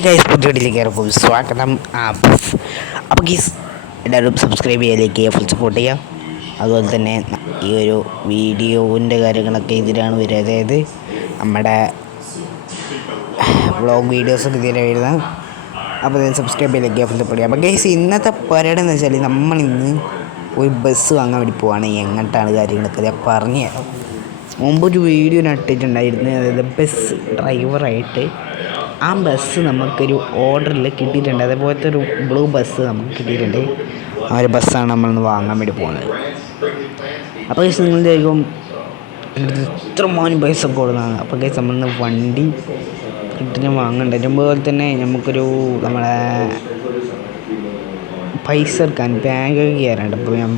Hi guys, പുതിയ വീഡിയോയിലേക്ക് ഏവർക്കും സ്വാഗതം. അപ്പോൾ ഗൈസ് എല്ലാവരും സബ്സ്ക്രൈബ് ചെയ്യാലേക്ക് ഫുൾ സപ്പോർട്ട് ചെയ്യുക. അതുപോലെ തന്നെ ഈ ഒരു വീഡിയോൻ്റെ കാര്യങ്ങളൊക്കെ ഇതിലാണ് വരിക, അതായത് നമ്മുടെ വ്ളോഗ് വീഡിയോസൊക്കെ ഇതിലാണ് വരുന്നത്. അപ്പോൾ സബ്സ്ക്രൈബ് ചെയ്യിലേക്ക് ഫുൾ സപ്പോർട്ട് ചെയ്യുക. അപ്പോൾ ഗൈസ് ഇന്നത്തെ പരിപാടി എന്ന് വെച്ചാൽ നമ്മളിന്ന് ഒരു ബസ് വാങ്ങാൻ വേണ്ടി പോവാണ്. എങ്ങോട്ടാണ് കാര്യങ്ങളൊക്കെ ഞാൻ പറഞ്ഞു തരാം. മുമ്പൊരു വീഡിയോ ഇട്ടിട്ടുണ്ടായിരുന്നു, അതായത് ബസ് ഡ്രൈവറായിട്ട്. ആ ബസ് നമുക്കൊരു ഓർഡറിൽ കിട്ടിയിട്ടുണ്ട്, അതേപോലത്തെ ഒരു ബ്ലൂ ബസ് നമുക്ക് കിട്ടിയിട്ടുണ്ട്. ആ ഒരു ബസ്സാണ് നമ്മളിന്ന് വാങ്ങാൻ വേണ്ടി പോകുന്നത്. അപ്പോൾ കേസ് നിങ്ങൾ വിചാരിക്കും ഇത്ര മോനും പൈസ കൊടുക്കുന്നതാണ്. അപ്പോൾ കേസ് നമ്മളിന്ന് വണ്ടി കിട്ടിന് വാങ്ങേണ്ട. അതുപോലെ തന്നെ നമുക്കൊരു നമ്മളെ പൈസ എടുക്കാൻ ബാങ്ക് കയറാണ്ട്. അപ്പോൾ ഞാൻ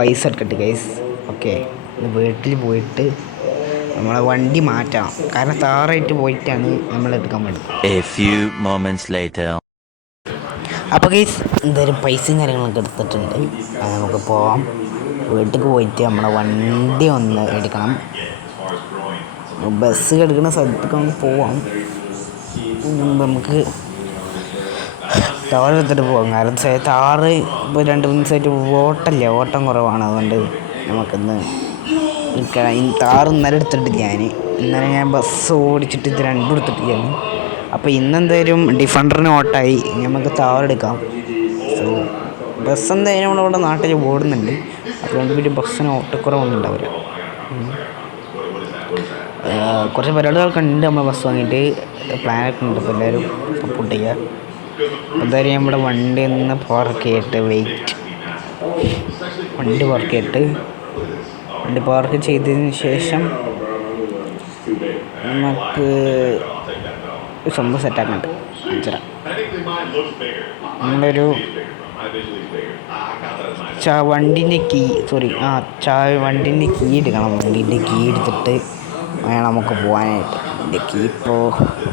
പൈസ എടുക്കട്ടെ കേസ്. ഓക്കെ, വീട്ടിൽ പോയിട്ട് നമ്മളെ വണ്ടി മാറ്റണം, കാരണം താറായിട്ട് പോയിട്ടാണ് നമ്മൾ എടുക്കാൻ വേണ്ടത്. അപ്പോൾ ഗൈസ് എന്തായാലും പൈസയും കാര്യങ്ങളൊക്കെ എടുത്തിട്ടുണ്ട്. നമുക്ക് പോവാം. വീട്ടിൽ പോയിട്ട് നമ്മളെ വണ്ടി ഒന്ന് എടുക്കണം. ബസ് എടുക്കുന്ന സ്ഥലത്തേക്ക് നമുക്ക് പോവാം. നമുക്ക് താറ് എടുത്തിട്ട് പോകാം, കാരണം താറ് ഇപ്പോൾ 2-3 ദിവസമായിട്ട് ഓട്ടം കുറവാണ്. അതുകൊണ്ട് നമുക്കിന്ന് താറ് ഇന്നലെ എടുത്തിട്ടില്ല. ഇന്നലെ ഞാൻ ബസ് ഓടിച്ചിട്ട് ഇത് രണ്ടും എടുത്തിട്ടില്ല. അപ്പോൾ ഇന്നെന്തായാലും ഡിഫൻഡറിന് ഓട്ടായി, നമുക്ക് താറെടുക്കാം. സോ ബസ് എന്തായാലും നമ്മളിവിടെ നാട്ടിൽ ഓടുന്നുണ്ട്, അതുകൊണ്ട് പിന്നെ ബസ്സിന് ഓട്ടക്കുറവൊന്നും ഉണ്ടാവില്ല. കുറച്ച് പരിപാടികളൊക്കെ ഉണ്ട് നമ്മൾ ബസ് വാങ്ങിയിട്ട്, പ്ലാനൊക്കെ ഉണ്ട്. അപ്പോൾ എല്ലാവരും സപ്പോർട്ട് ചെയ്യുക. എന്തായാലും നമ്മുടെ വണ്ടി ഒന്ന് പാർക്ക് ചെയ്തിട്ട് വണ്ടി പാർക്ക് ചെയ്തതിന് ശേഷം നമുക്ക് സംഭവം സെറ്റാക്കുന്നുണ്ട്. നമ്മളൊരു വണ്ടീൻ്റെ കീ എടുക്കണം. വണ്ടീൻ്റെ കീ എടുത്തിട്ട് വേണം നമുക്ക് പോകാനായിട്ട്. എൻ്റെ കീ ഇപ്പോൾ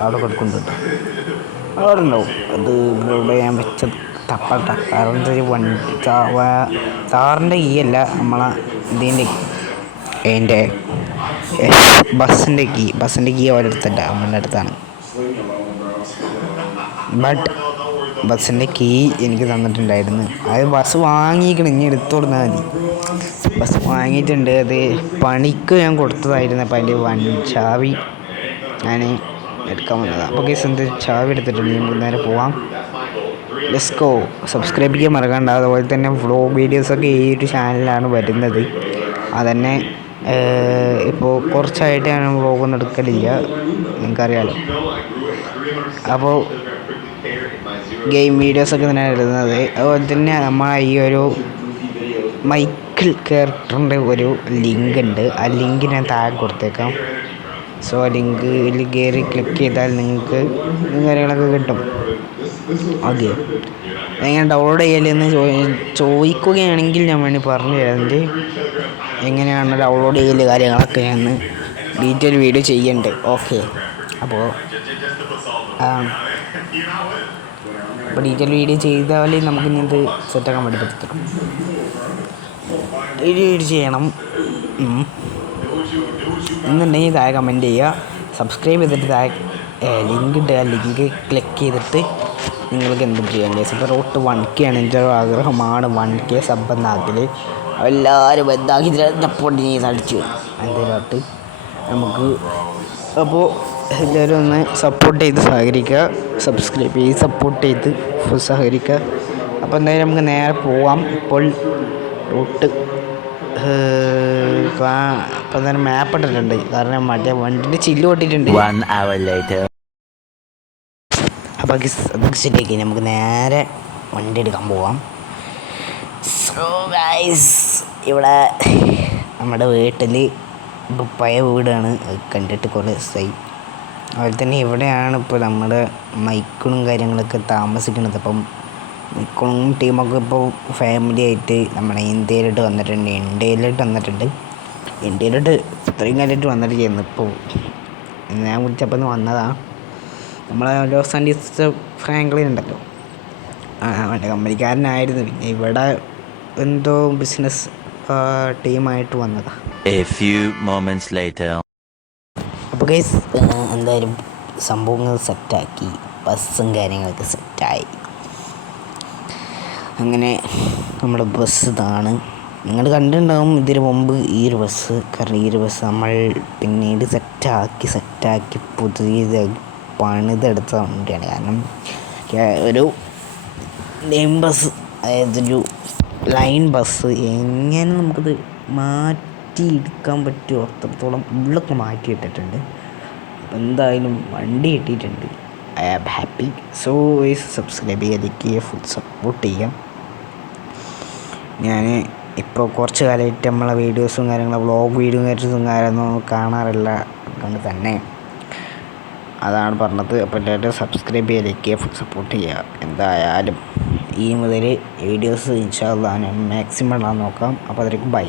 അവിടെ കൊടുക്കുന്നുണ്ട്, അവിടെ ഉണ്ടാവും. അത് ഇവിടെ ഞാൻ വെച്ചത് തപ്പട്ട, കാരണം ഒരു സാറിൻ്റെ കീ അല്ല, നമ്മളെ ഇതിൻ്റെ ബസ്സിൻ്റെ കീ അവരുടെ അടുത്തല്ല, നമ്മളുടെ അടുത്താണ്. ബട്ട് ബസ്സിൻ്റെ കീ എനിക്ക് തന്നിട്ടുണ്ടായിരുന്നു. അത് ബസ് വാങ്ങിക്കണം, ഇനി എടുത്തു കൊടുത്താൽ മതി. ബസ് വാങ്ങിയിട്ടുണ്ട്, അത് പണിക്ക് ഞാൻ കൊടുത്തതായിരുന്നു. അപ്പം അതിൻ്റെ ചാവി ഞാൻ എടുക്കാൻ വന്നതാണ്. അപ്പോൾ കേസ് എന്ത് ചാവി എടുത്തിട്ടുണ്ട്, നമുക്ക് നേരെ പോവാം. Let's go. സബ്സ്ക്രൈബ് ചെയ്യാൻ മറക്കണ്ട. അതുപോലെ തന്നെ വ്ളോഗ് വീഡിയോസൊക്കെ ഈ ഒരു ചാനലിലാണ് വരുന്നത്. അതന്നെ ഇപ്പോൾ കുറച്ചായിട്ട് ഞാൻ വ്ളോഗൊന്നും എടുക്കലില്ല, നിങ്ങൾക്കറിയാമല്ലോ. അപ്പോൾ ഗെയിം വീഡിയോസൊക്കെ തന്നെയാണ് ഇടുന്നത്. അതുപോലെ തന്നെ നമ്മളെ ഈ ഒരു മൈക്കിൾ ക്യാരക്ടറിൻ്റെ ഒരു ലിങ്ക് ഉണ്ട്, ആ ലിങ്ക് ഞാൻ താഴെ കൊടുത്തേക്കാം. സോ ആ ലിങ്കിൽ കയറി ക്ലിക്ക് ചെയ്താൽ നിങ്ങൾക്ക് കാര്യങ്ങളൊക്കെ കിട്ടും. ഓക്കെ, എങ്ങനെ ഡൗൺലോഡ് ചെയ്യലെന്ന് ചോദിക്കുകയാണെങ്കിൽ ഞാൻ വേണ്ടി പറഞ്ഞു തരുന്നത് എങ്ങനെയാണ് ഡൗൺലോഡ് ചെയ്യൽ കാര്യങ്ങളൊക്കെ ഞാൻ ഡീറ്റെയിൽ വീഡിയോ ചെയ്യുന്നുണ്ട്. ഓക്കെ, അപ്പോൾ ഡീറ്റെയിൽ വീഡിയോ ചെയ്താൽ നമുക്ക് ഇനി ഇത് സെറ്റാക്കാൻ വേണ്ടി പറ്റത്തുള്ളൂ. വീഡിയോ ചെയ്യണം എന്നുണ്ടെങ്കിൽ താഴെ കമൻറ്റ് ചെയ്യുക. സബ്സ്ക്രൈബ് ചെയ്തിട്ട് താഴെ ലിങ്ക് ഇട്ട് ആ ലിങ്ക് ക്ലിക്ക് ചെയ്തിട്ട് നിങ്ങൾക്ക് എന്തും ചെയ്യാൻ കഴിയും. ഇപ്പോൾ റൂട്ട് 1K ആണ് എൻ്റെ ആഗ്രഹമാണ്, 1K സബ് എന്നാക്കിൽ എല്ലാവരും എന്താക്കി സപ്പോർട്ട് ചെയ്ത് അടിച്ചു എന്തേലാട്ട് നമുക്ക്. അപ്പോൾ എല്ലാവരും ഒന്ന് സപ്പോർട്ട് ചെയ്ത് സഹകരിക്കുക, സബ്സ്ക്രൈബ് ചെയ്ത് സപ്പോർട്ട് ചെയ്ത് സഹകരിക്കുക. അപ്പോൾ എന്തായാലും നമുക്ക് നേരെ പോവാം. ഇപ്പോൾ റൂട്ട് ഇപ്പം തന്നെ മാപ്പ് ഇട്ടിട്ടുണ്ട്, കാരണം മറ്റേ വണ്ടിൻ്റെ ചില്ല് പൊട്ടിയിട്ടുണ്ട്. അപ്പോൾ അതൊക്കെ ശരിയാക്കി നമുക്ക് നേരെ വണ്ടി എടുക്കാൻ പോവാം. സോ ഗൈസ്, ഇവിടെ നമ്മുടെ വീട്ടിൽ ഇപ്പോൾ പഴയ വീടാണ്, അത് കണ്ടിട്ട് കുറേ ദിവസമായി. അതുപോലെ തന്നെ ഇവിടെയാണ് ഇപ്പോൾ നമ്മുടെ മൈക്കിളും കാര്യങ്ങളൊക്കെ താമസിക്കുന്നത്. അപ്പം മൈക്കിളും ടീമൊക്കെ ഇപ്പോൾ ഫാമിലി ആയിട്ട് നമ്മുടെ ഇന്ത്യയിലോട്ട് വന്നിട്ടുണ്ട്. ഇന്ത്യയിലോട്ട് ഇത്രയും കാലമായിട്ട് വന്നിട്ടില്ലായിരുന്നു. ഇപ്പോൾ ഞാൻ വിളിച്ചപ്പോൾ വന്നതാണ്. നമ്മളെ ലോസ് ആൻഡീസ് ഫ്രാങ്ക്ലിൻ ഉണ്ടല്ലോ, മറ്റേ കമ്പനിക്കാരനായിരുന്നു. പിന്നെ ഇവിടെ എന്തോ ബിസിനസ് ടീമായിട്ട് വന്നതാണ്. അപ്പോൾ ഗൈസ് എന്തായാലും സംഭവങ്ങൾ സെറ്റാക്കി ബസ്സും കാര്യങ്ങളൊക്കെ സെറ്റായി. അങ്ങനെ നമ്മുടെ ബസ് ഇതാണ്. നിങ്ങൾ കണ്ടിട്ടുണ്ടാവും ഇതിന് മുമ്പ് ഈ ഒരു ബസ്. കാരണം ഈ ഒരു ബസ് നമ്മൾ പിന്നീട് സെറ്റാക്കി പുതിയത് പണിതെടുത്ത വണ്ടിയാണ്. കാരണം ഒരു ലൈൻ ബസ്, അതായത് ഒരു ലൈൻ ബസ് എങ്ങനെ നമുക്കത് മാറ്റിയെടുക്കാൻ പറ്റുമോ അത്രത്തോളം ഉള്ളൊക്കെ മാറ്റിയിട്ടിട്ടുണ്ട്. അപ്പം എന്തായാലും വണ്ടി കിട്ടിയിട്ടുണ്ട്. I am happy. So subscribe ചെയ്യാതിരിക്കുക, ഫുൾ സപ്പോർട്ട് ചെയ്യാം. ഞാൻ ഇപ്പോൾ കുറച്ച് കാലമായിട്ട് നമ്മളെ വീഡിയോസും കാര്യങ്ങളും വ്ളോഗ് വീഡിയോസും കാര്യമൊന്നും കാണാറില്ല. അതുകൊണ്ട് തന്നെ അതാണ് പറഞ്ഞത്. അപ്പോൾ എല്ലാവരും സബ്സ്ക്രൈബ് ചെയ്തിരിക്കുക, ഫുൾ സപ്പോർട്ട് ചെയ്യുക. എന്തായാലും ഈ മുതൽ വീഡിയോസ് ഇൻഷാ അല്ലാഹ് ഞാൻ മാക്സിമം ഇടാൻ നോക്കാം. അപ്പോൾ അതിലേക്ക് ബൈ.